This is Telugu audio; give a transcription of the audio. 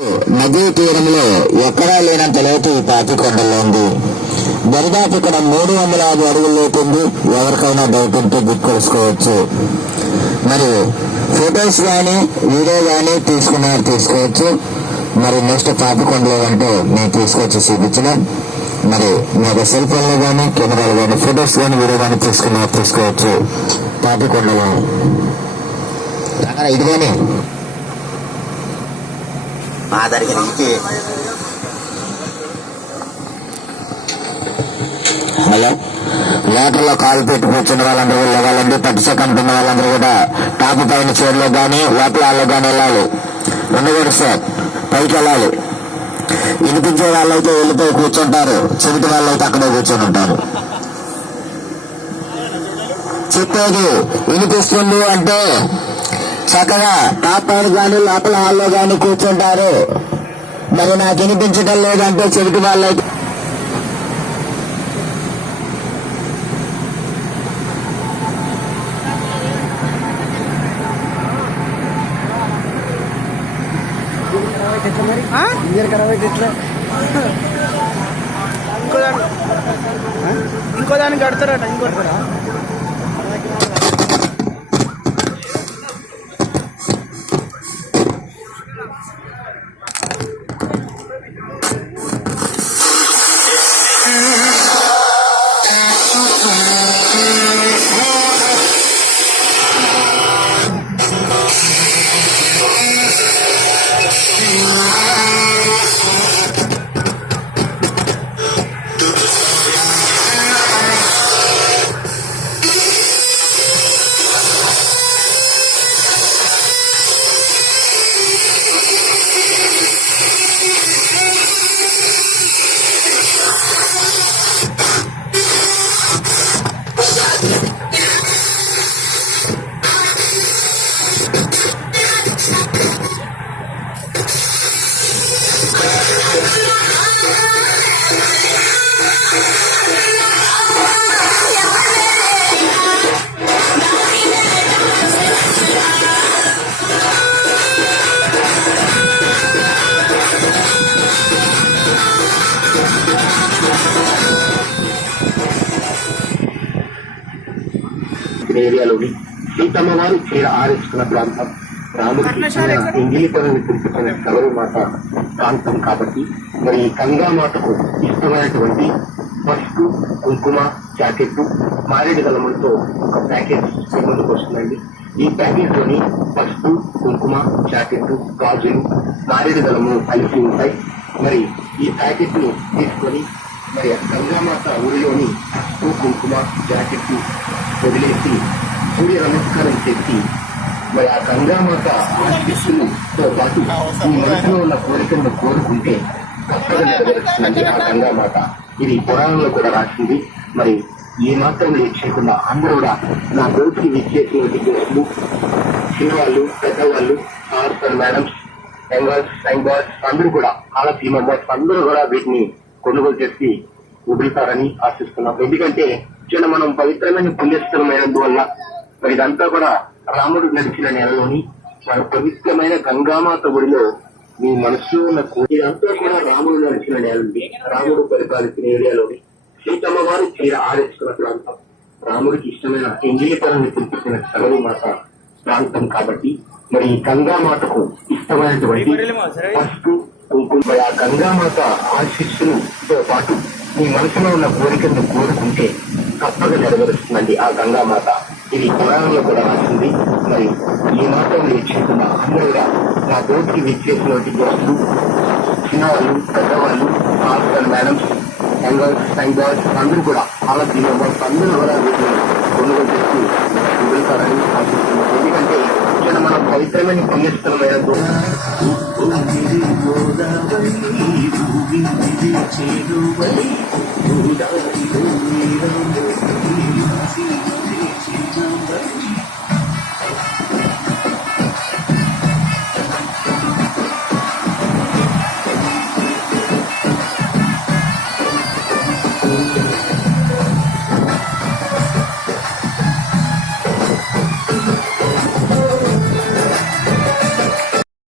నదీ తీరంలో ఎక్కడా లేనంత లోతు ఈ పాపికొండలో ఉంది. దరిదాపు ఇక్కడ 350 అడుగుల లోతు ఉంది. ఎవరికైనా డౌట్ ఉంటే దిక్కొలుసుకోవచ్చు. మరి ఫొటోస్ కానీ వీడియో కానీ తీసుకోవచ్చు. మరి నెక్స్ట్ పాపికొండలో అంటే నేను తీసుకొచ్చి చూపించిన మరి మీ సెల్ ఫోన్లో కానీ కెమెరాలు కానీ ఫొటోస్ కానీ వీడియో కానీ తీసుకోవచ్చు. పాపికొండలో ఇదిగానే మా దగ్గర హలో వాటర్లో కాలు పెట్టి కూర్చున్న వాళ్ళందరూ వెళ్ళాలండి. పట్టిసెక్క అంటున్న వాళ్ళందరూ కూడా టాప్ పైన చీరలో కానీ లోపలలో కానీ వెళ్ళాలి. ఉండకూడదు సార్, పైకి వెళ్ళాలి. వినిపించే వాళ్ళైతే వెళ్ళిపోయి కూర్చుంటారు, చెవిటి వాళ్ళైతే అక్కడే కూర్చొని ఉంటారు. చెప్పేది వినిపిస్తుంది అంటే చక్కగా టాప్ పైన కానీ లోపల హాల్లో కానీ కూర్చుంటారు. మరి నాకు వినిపించడం లేదంటే చెవిటి వాళ్ళైతే ఇంకో దానికి కడతారట. ఇంకోటి ఏరియాలోని సీతమ్మ వారు చీర ఆరేసుకున్న ప్రాంతం, రాముడికి ఇంగిలితనని పిలుచుకున్న శబరిమాత ప్రాంతం కాబట్టి మరి గంగామాతకు ఇష్టమైనటువంటి పసుపు, కుంకుమ, జాకెట్, మారేడు దళములతో ఒక ప్యాకేజ్ ముందుకు వస్తుందండి. ఈ ప్యాకేజ్ లోని పసుపు, కుంకుమ, జాకెట్, గాజులు, మారేడు దళము కలిసి ఉంటాయి. మరి ఈ ప్యాకెట్ ని తీసుకొని మరి గంగామాత ఊరిలోని పసుపు, కుంకుమ, జాకెట్ వదిలేసి సూర్య నమస్కారం చేసి మరి ఆ గంగామాత ఆశీస్సులతో పాటు ఈ మనసులో ఉన్న కోరికలను కోరుకుంటే తప్పగా నెరవేరుస్తుందండి ఆ గంగామాత. ఇది పురాణంలో కూడా రాసింది. మరి ఏ మాత్రం లేట్ చేయకుండా అందరూ కూడా నా రోజుకి విచ్చేసినటువంటి దోస్తులు, చిన్నవాళ్ళు, పెద్దవాళ్ళు, sirs and madams, youngers, young boys అందరూ కూడా ఆల్ ఆఫ్ హ్యూమన్ బాయ్స్ అందరూ కూడా వీటిని కొనుగోలు చేసి వదులుతారని ఆశిస్తున్నాం. ఎందుకంటే చిన్న మనం పవిత్రమైన పుణ్యస్థలమైనందువల్ల మరి ఇదంతా కూడా రాముడు నడిచిన నెలలోని మన పవిత్రమైన గంగామాత గుడిలో మీ మనసులో ఉన్న ఇదంతా కూడా రాముడు నడిచిన నేలండి. రాముడు పరిపాలించిన ఏరియాలోని సీతమ్మ వారు చీర ఆరేసుకున్న ప్రాంతం, రాముడికి ఇష్టమైన ఇంగిలితనాన్ని పిలిపించిన శబరిమాత ప్రాంతం కాబట్టి మరి గంగామాతకు ఇష్టమైనటువంటి పసుపు, కుంకుమ, ఆ గంగామాత ఆశీస్సులతో పాటు మీ మనసులో ఉన్న కోరికలను కోరుకుంటే తప్పగా నెరవేరుస్తుందండి ఆ గంగామాత. ఇది పురాణంలో కూడా రాసింది. మరి ఈ మాత్రం లేచేస్తున్నా అందరూ కూడా నా బోర్డుకి విచ్చేసినటువంటి దోస్తులు, చిన్నవాళ్ళు, పెద్దవాళ్ళు, sirs and madams, youngers, young boys అందరూ కూడా ఆల్ ఆఫ్ హ్యూమన్ బాయ్స్ అందరూ కూడా వీటిని కొనుగోలు చేసి వదులుతారని ఆశిస్తున్నాం. ఎందుకంటే ఇక్కడ మనం పవిత్రమైన పుణ్యస్థలమైన చేడు